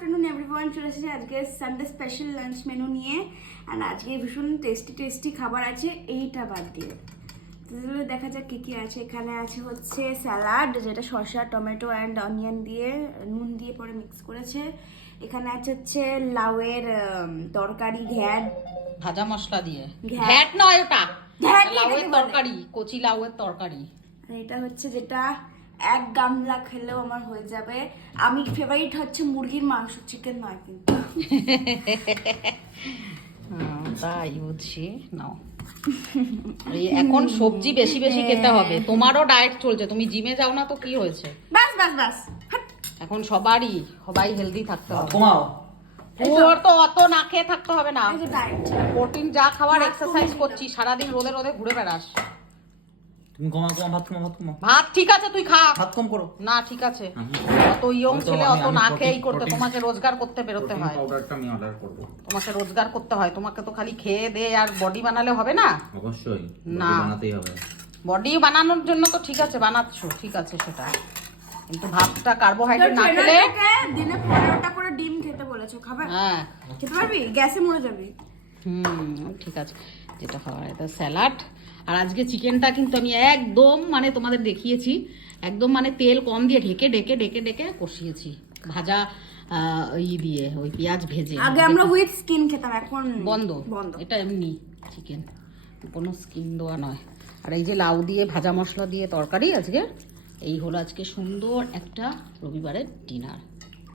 Afternoon everyone, চলে এসেছি আজকে সানডে স্পেশাল লাঞ্চ মেনু নিয়ে। অ্যান্ড আজকে ভীষণ টেস্টি খাবার আছে, এইটা বাদ দিয়ে। তাহলে দেখা যাক কী কী আছে। এখানে আছে হচ্ছে স্যালাড, যেটা শসা, টমেটো অ্যান্ড অনিয়ন দিয়ে নুন দিয়ে পরে মিক্স করেছে। এখানে আছে হচ্ছে লাউয়ের তরকারি, ঘ্যাট ভাজা মশলা দিয়ে। ঘ্যাট নয় ওটা, ঘ্যাট লাউয়ের তরকারি, কচি লাউয়ের তরকারি। আর এটা হচ্ছে যেটা এক গামলা খেলেও আমার হয়ে যাবে। আমি ফেভারিট হচ্ছে মুরগির মাংস, চিকেন নয় কিন্তু। তাই বুঝছি। নাও, এখন সবজি বেশি বেশি খেতে হবে। তোমারও ডায়েট চলছে, তুমি জিমে যাও না তো কি হয়েছে? বাস বাস বাস, এখন সবাই হেলদি থাকতে হবে। কমাও। ওর তো অত না খেয়ে থাকতে হবে না। এই যে ডায়েট, প্রোটিন যা খাওয়ার এক্সারসাইজ করছি, সারাদিন রোদে রোদে ঘুরে বেড়াস। তুমি কমাও, ভাত কমাও। ভাত ঠিক আছে তুই খা। ভাত কম করো। না ঠিক আছে, অত ইয়ং ছেলে অত না খেয়েই করতে, তোমাকে রোজগার করতে বেরোতে হয়। পাউডারটা আমি অর্ডার করব। তোমাকে রোজগার করতে হয়, তোমাকে তো খালি খেয়ে দে আর বডি বানালে হবে না। অবশ্যই না, বানাতেই হবে। বডি বানানোর জন্য তো ঠিক আছে বানাচ্ছো, ঠিক আছে সেটা, কিন্তু ভাতটা কার্বোহাইড্রেট না খেলে। দিনে 15টা করে ডিম খেতে বলেছো, খাবে? হ্যাঁ খেতে পারবি? গ্যাসে মরে যাবি। ঠিক আছে, যেটা খাওয়ার এটা স্যালাড। আর আজকে চিকেনটা কিন্তু আমি একদম মানে তোমাদের দেখিয়েছি, একদম মানে তেল কম দিয়ে ঢেকে ঢেকে ঢেকে ঢেকে কষিয়েছি, ভাজা দিয়ে ওই পেঁয়াজ ভেজে। আগে আমরা উইথ স্কিন খেতাম, এখন বন্ধ বন্ধ। এটা এমনি চিকেন, কোনো স্কিন দেওয়া নয়। আর এই যে লাউ দিয়ে ভাজা মশলা দিয়ে তরকারি আজকে, এই হলো আজকে সুন্দর একটা রবিবারের ডিনার।